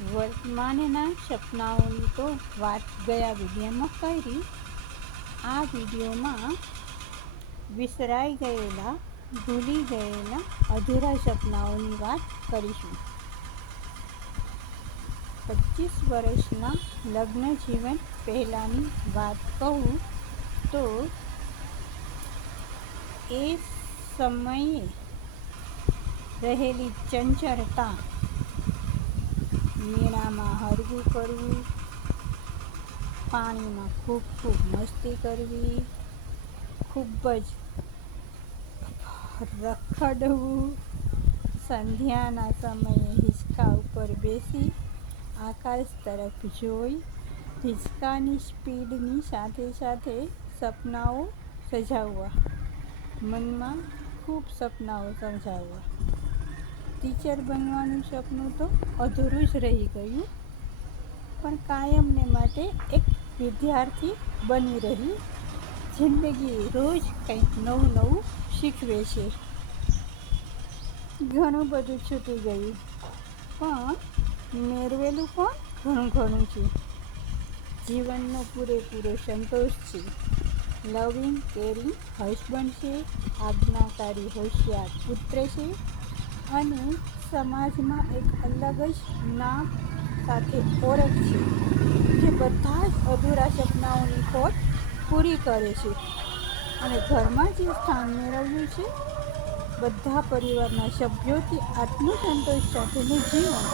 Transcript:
વર્તમાનના સપનાઓની તો વાત ગયા વિડીયોમાં કરી. આ વિડીયોમાં વિસરાઈ ગયેલા, ભૂલી ગયેલા અધૂરા સપનાઓની વાત કરીશું. 25 વર્ષના લગ્ન જીવન પહેલાંની વાત કહું તો એ સમયે રહેલી ચંચળતા, મેળામાં હરવું કરવું, પાણીમાં ખૂબ મસ્તી કરવી, ખૂબ જ રખડવું, સંધ્યાના સમયે હિંચકા ઉપર બેસી આકાશ તરફ જોઈ, હિંચકાની સ્પીડની સાથે સાથે સપનાઓ સજાવવા, મનમાં ખૂબ સપનાઓ સજાવવા. ટીચર બનવાનું સપનું તો અધૂરું જ રહી ગયું, પણ કાયમને માટે એક વિદ્યાર્થી બની રહી. જિંદગી રોજ કંઈક નવું શીખવે છે. ઘણું બધું છૂટી ગયું, પણ મેળવેલું પણ ઘણું છે. જીવનનો પૂરેપૂરો સંતોષ છે. લવિંગ કેરિંગ હસબન્ડ છે, આજ્ઞાકારી હોશિયાર પુત્ર છે અને સમાજમાં એક અલગ જ નામ સાથે ઓળખ છે, જે બધા જ અધૂરા સપનાઓની ખોટ પૂરી કરે છે. અને ઘરમાં જે સ્થાન મેળવ્યું છે, બધા પરિવારના સભ્યોથી આત્મસંતોષ સાથેનું જીવન